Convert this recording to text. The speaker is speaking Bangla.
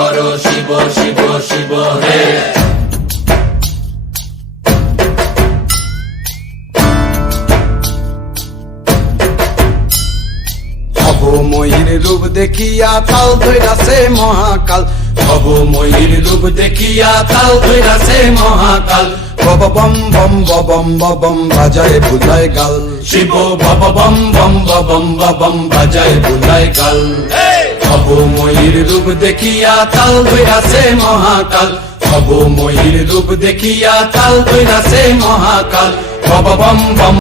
করো শিব শিব শিব হে। ভবময়ীর রূপ দেখিয়া তাল ধইরাছে মহাকাল, ভবময়ীর রূপ দেখিয়া তাল ধইরাছে মহাকাল। বব বম বম বম বম বাজায় বুলায় গাল, শিব বব বম বম বম বম বাজায় বুলায় গাল। ভবময়ীর রূপ দেখিয়া তাল ধইরাছে মহাকাল, ভবময়ীর রূপ দেখিয়া তাল ধইরাছে মহাকাল। বব বম বম